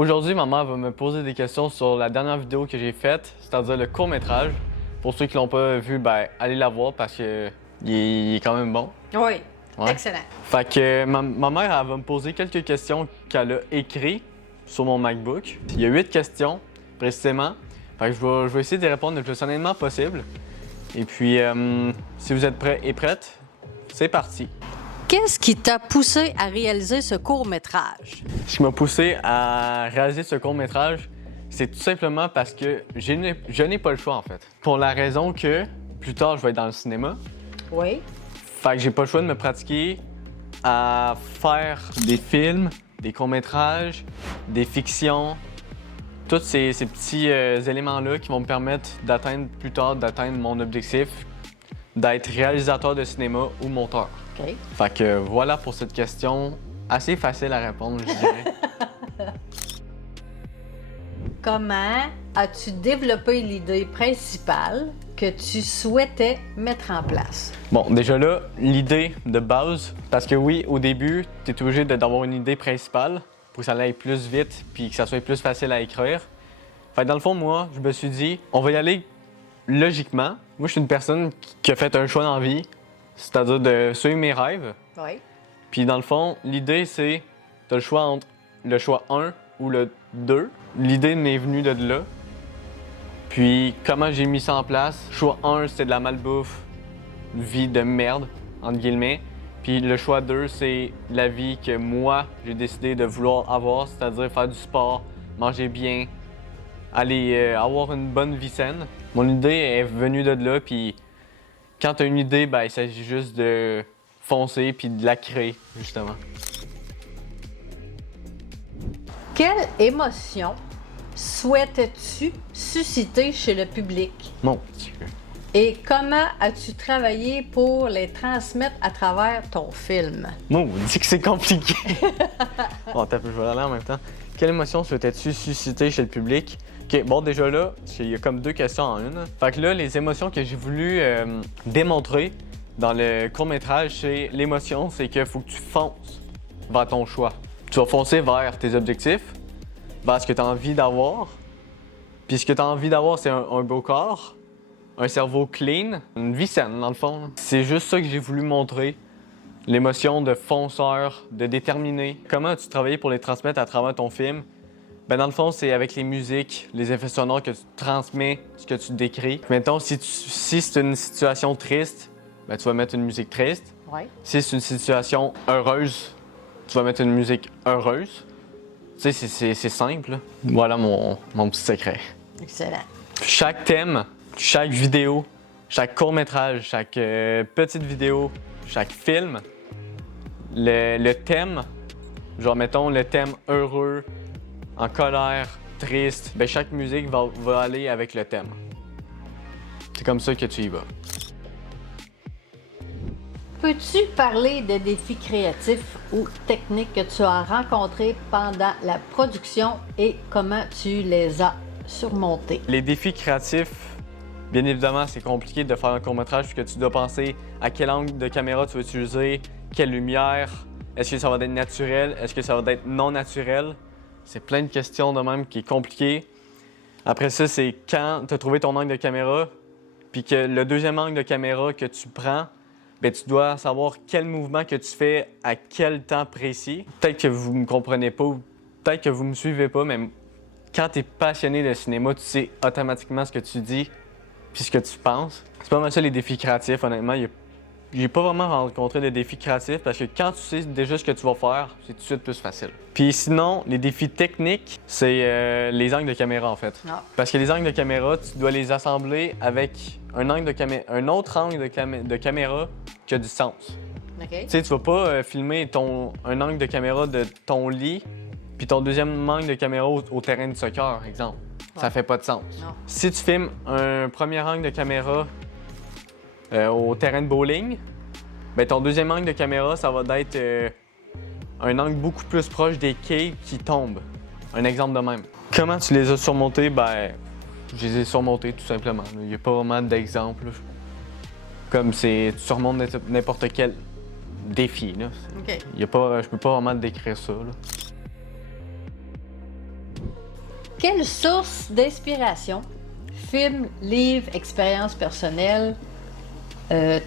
Aujourd'hui, ma mère va me poser des questions sur la dernière vidéo que j'ai faite, c'est-à-dire le court-métrage. Pour ceux qui l'ont pas vu, ben allez la voir parce que il est quand même bon. Oui, Ouais. excellent. Fait que ma mère, elle va me poser quelques questions qu'elle a écrites sur mon MacBook. Il y a 8 questions, précisément. Fait que je vais essayer de répondre le plus honnêtement possible. Et puis, si vous êtes prêts et prêtes, c'est parti. Qu'est-ce qui t'a poussé à réaliser ce court-métrage? Ce qui m'a poussé à réaliser ce court-métrage, c'est tout simplement parce que je n'ai pas le choix, en fait. Pour la raison que, plus tard, je vais être dans le cinéma. Oui. Fait que j'ai pas le choix de me pratiquer à faire des films, des courts-métrages, des fictions, tous ces petits éléments-là qui vont me permettre d'atteindre plus tard, d'atteindre mon objectif, d'être réalisateur de cinéma ou monteur. OK. Fait que voilà pour cette question assez facile à répondre, je dirais. Comment as-tu développé l'idée principale que tu souhaitais mettre en place? Bon, déjà là, l'idée de base, parce que oui, au début, tu es obligé d'avoir une idée principale pour que ça aille plus vite puis que ça soit plus facile à écrire. Fait que dans le fond, moi, je me suis dit, on va y aller logiquement. Moi, je suis une personne qui a fait un choix dans la vie, c'est-à-dire de suivre mes rêves. Oui. Puis dans le fond, l'idée, c'est, tu as le choix entre le choix 1 ou le 2. L'idée m'est venue de là. Puis comment j'ai mis ça en place? Choix 1, c'était de la malbouffe, une vie de merde, entre guillemets. Puis le choix 2, c'est la vie que moi, j'ai décidé de vouloir avoir, c'est-à-dire faire du sport, manger bien, aller avoir une bonne vie saine. Mon idée est venue de là, puis quand tu as une idée, ben, il s'agit juste de foncer puis de la créer, justement. Quelle émotion souhaitais-tu susciter chez le public? Mon Dieu. Et comment as-tu travaillé pour les transmettre à travers ton film? Mon, dit que c'est compliqué. Bon, je vais aller en même temps. Quelle émotion souhaitais-tu susciter chez le public? OK, bon, déjà là, il y a comme 2 questions en une. Fait que là, les émotions que j'ai voulu démontrer dans le court-métrage, c'est l'émotion, c'est qu'il faut que tu fonces vers ton choix. Tu vas foncer vers tes objectifs, vers ce que tu as envie d'avoir. Puis ce que tu as envie d'avoir, c'est un beau corps, un cerveau clean, une vie saine, dans le fond. C'est juste ça que j'ai voulu montrer. L'émotion de fonceur, de déterminé. Comment as-tu travaillé pour les transmettre à travers ton film? Ben dans le fond, c'est avec les musiques, les effets sonores que tu transmets, ce que tu décris. Mettons, si c'est une situation triste, ben tu vas mettre une musique triste. Oui. Si c'est une situation heureuse, tu vas mettre une musique heureuse. Tu sais, c'est simple. Voilà mon petit secret. Excellent. Chaque thème, chaque vidéo, chaque court-métrage, chaque petite vidéo, chaque film, le thème, genre mettons le thème heureux, en colère, triste, ben chaque musique va aller avec le thème. C'est comme ça que tu y vas. Peux-tu parler de défis créatifs ou techniques que tu as rencontrés pendant la production et comment tu les as surmontés? Les défis créatifs, bien évidemment, c'est compliqué de faire un court-métrage puisque tu dois penser à quel angle de caméra tu vas utiliser, quelle lumière, est-ce que ça va être naturel, est-ce que ça va être non naturel. C'est plein de questions de même qui est compliqué. Après ça, c'est quand tu as trouvé ton angle de caméra, puis que le deuxième angle de caméra que tu prends, bien, tu dois savoir quel mouvement que tu fais à quel temps précis. Peut-être que vous ne me comprenez pas ou peut-être que vous ne me suivez pas, mais quand tu es passionné de cinéma, tu sais automatiquement ce que tu dis puis ce que tu penses. C'est pas mal ça les défis créatifs, honnêtement. J'ai pas vraiment rencontré de défis créatifs parce que quand tu sais déjà ce que tu vas faire, c'est tout de suite plus facile. Puis sinon, les défis techniques, c'est les angles de caméra en fait. Ah. Parce que les angles de caméra, tu dois les assembler avec un autre angle de caméra qui a du sens. OK. Tu sais, tu vas pas filmer un angle de caméra de ton lit puis ton deuxième angle de caméra au terrain de soccer, exemple. Ça Ouais. fait pas de sens. Non. Si tu filmes un premier angle de caméra au terrain de bowling, ben ton deuxième angle de caméra, ça va être un angle beaucoup plus proche des quilles qui tombent. Un exemple de même. Comment tu les as surmontés? Ben, je les ai surmontés tout simplement. Il n'y a pas vraiment d'exemple. Comme tu surmontes n'importe quel défi. Là. OK. Je peux pas vraiment te décrire ça. Là. Quelle source d'inspiration, film, livre, expérience personnelle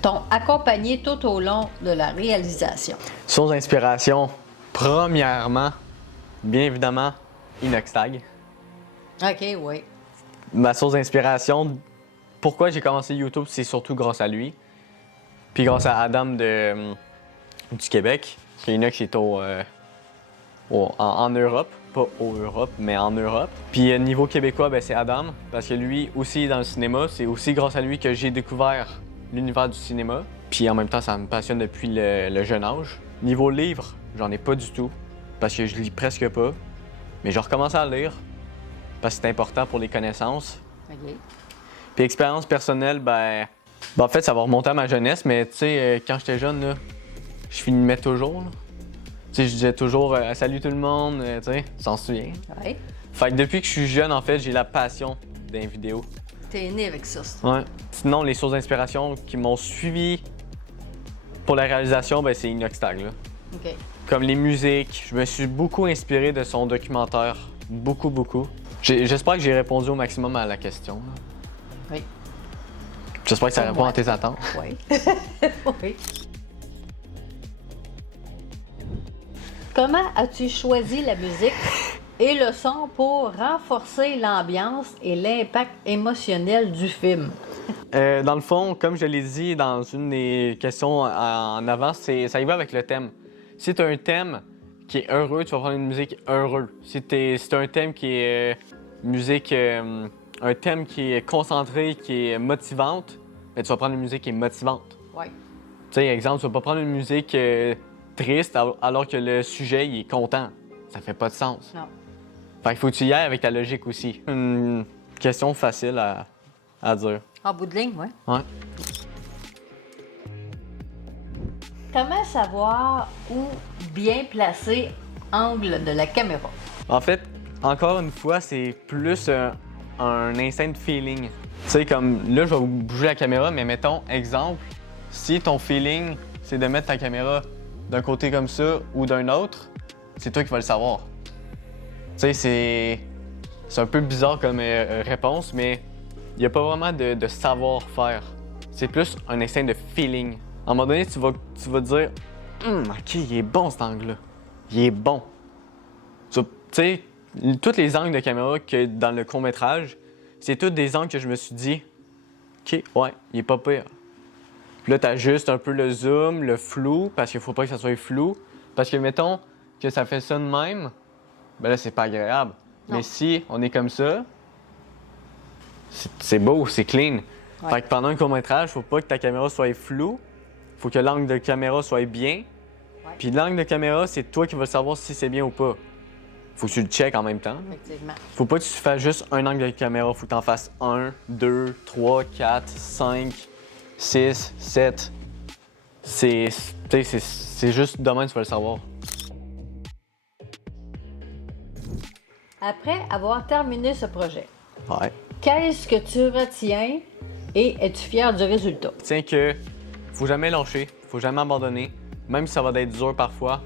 t'ont accompagné tout au long de la réalisation? Source d'inspiration, premièrement, bien évidemment, Inoxtag. OK, oui. Ma source d'inspiration, pourquoi j'ai commencé YouTube, c'est surtout grâce à lui. Puis grâce à Adam du Québec, qui est Inox est en Europe. Pas au Europe, mais en Europe. Puis niveau québécois, ben, c'est Adam, parce que lui aussi est dans le cinéma. C'est aussi grâce à lui que j'ai découvert l'univers du cinéma. Puis en même temps, ça me passionne depuis le jeune âge. Niveau livre, j'en ai pas du tout, parce que je lis presque pas. Mais je recommence à le lire, parce que c'est important pour les connaissances. OK. Puis expérience personnelle, ben en fait, ça va remonter à ma jeunesse, mais tu sais, quand j'étais jeune, là, je filmais toujours. Là. Tu sais, je disais toujours salut tout le monde, tu sais, tu t'en souviens. Oui. Fait que depuis que je suis jeune, en fait, j'ai la passion des vidéos. T'es né avec ça. Ouais. Sinon, les sources d'inspiration qui m'ont suivi pour la réalisation, ben c'est Inoxtag, là. OK. Comme les musiques, je me suis beaucoup inspiré de son documentaire. Beaucoup, beaucoup. J'espère que j'ai répondu au maximum à la question. Là. Oui. J'espère que ça Pour répond moi. à tes attentes. Oui. Oui. Comment as-tu choisi la musique et le son pour renforcer l'ambiance et l'impact émotionnel du film? Dans le fond, comme je l'ai dit dans une des questions en avant, ça y va avec le thème. Si tu as un thème qui est heureux, tu vas prendre une musique heureuse. Si t'as un thème qui est un thème qui est concentré, qui est motivante, ben, tu vas prendre une musique qui est motivante. Oui. Tu sais, exemple, tu vas pas prendre une musique triste alors que le sujet il est content. Ça fait pas de sens. Non. Fait qu'il faut que tu y ailles avec ta logique aussi. Une question facile à dire. En bout de ligne, oui. Ouais. Comment savoir où bien placer angle de la caméra? En fait, encore une fois, c'est plus un instinct de feeling. Tu sais, comme là, je vais bouger la caméra, mais mettons, exemple, si ton feeling, c'est de mettre ta caméra d'un côté comme ça ou d'un autre, c'est toi qui vas le savoir. Tu sais, c'est un peu bizarre comme réponse, mais il n'y a pas vraiment de savoir-faire. C'est plus un instinct de feeling. À un moment donné, tu vas te dire OK, il est bon cet angle-là. Il est bon. Tu sais, tous les angles de caméra que dans le court-métrage, c'est tous des angles que je me suis dit OK, ouais, il est pas pire. Puis là, t'ajustes un peu le zoom, le flou, parce qu'il faut pas que ça soit flou. Parce que, mettons, que ça fait ça de même, ben là, c'est pas agréable. Non. Mais si on est comme ça, c'est beau, c'est clean. Ouais. Fait que pendant un court-métrage, faut pas que ta caméra soit floue. Faut que l'angle de caméra soit bien. Ouais. Puis l'angle de caméra, c'est toi qui vas savoir si c'est bien ou pas. Faut que tu le checkes en même temps. Effectivement. Faut pas que tu fasses juste un angle de caméra. Faut que tu en fasses 1, 2, 3, 4, 5, 6, 7. C'est juste demain tu vas le savoir. Après avoir terminé ce projet, Ouais. qu'est-ce que tu retiens et es-tu fier du résultat? Tiens que faut jamais lâcher, faut jamais abandonner. Même si ça va être dur parfois,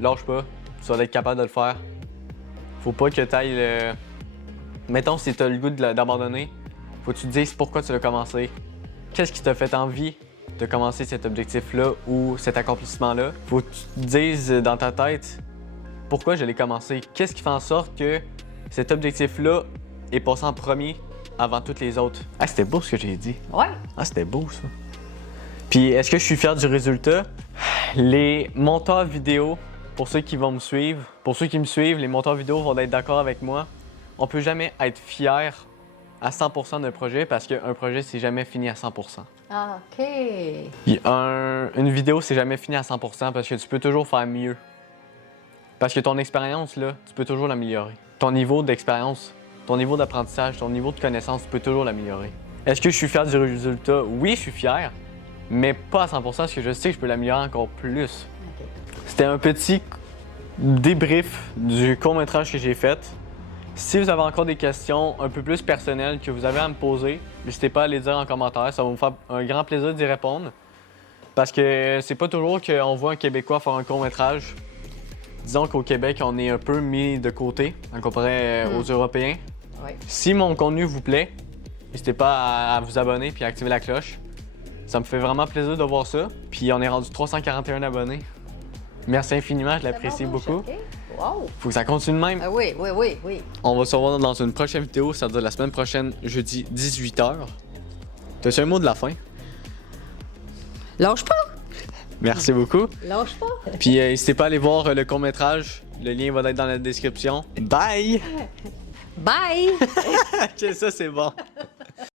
lâche pas, tu vas être capable de le faire. Faut pas que tu ailles le... Mettons si tu as le goût d'abandonner, faut que tu te dises pourquoi tu l'as commencé. Qu'est-ce qui t'a fait envie de commencer cet objectif-là ou cet accomplissement-là? Faut que tu te dises dans ta tête pourquoi je l'ai commencé. Qu'est-ce qui fait en sorte que cet objectif-là est passé en premier avant toutes les autres? Ah, c'était beau ce que j'ai dit. Ouais. Ah, c'était beau ça. Puis, est-ce que je suis fier du résultat? Les monteurs vidéo, pour ceux qui vont me suivre, pour ceux qui me suivent, les monteurs vidéo vont être d'accord avec moi. On peut jamais être fier à 100% d'un projet parce qu'un projet, c'est jamais fini à 100%. Ah, OK. Une vidéo, c'est jamais fini à 100% parce que tu peux toujours faire mieux. Parce que ton expérience, là, tu peux toujours l'améliorer. Ton niveau d'expérience, ton niveau d'apprentissage, ton niveau de connaissance, tu peux toujours l'améliorer. Est-ce que je suis fier du résultat? Oui, je suis fier, mais pas à 100% parce que je sais que je peux l'améliorer encore plus. OK. C'était un petit débrief du court-métrage que j'ai fait. Si vous avez encore des questions un peu plus personnelles que vous avez à me poser, n'hésitez pas à les dire en commentaire. Ça va me faire un grand plaisir d'y répondre. Parce que c'est pas toujours qu'on voit un Québécois faire un court-métrage. disons qu'au Québec, on est un peu mis de côté en comparé aux Européens. Oui. Si mon contenu vous plaît, n'hésitez pas à vous abonner puis à activer la cloche. Ça me fait vraiment plaisir de voir ça. Puis on est rendu 341 abonnés. Merci infiniment, je l'apprécie beaucoup. Wow! Faut que ça continue de même. Ah oui, oui, oui, oui. On va se revoir dans une prochaine vidéo, c'est-à-dire la semaine prochaine, jeudi 18h. T'as-tu un mot de la fin? Lâche pas! Merci beaucoup. Lâche pas! Puis n'hésitez pas à aller voir le court-métrage. Le lien va être dans la description. Bye! Bye! Ok, ça c'est bon.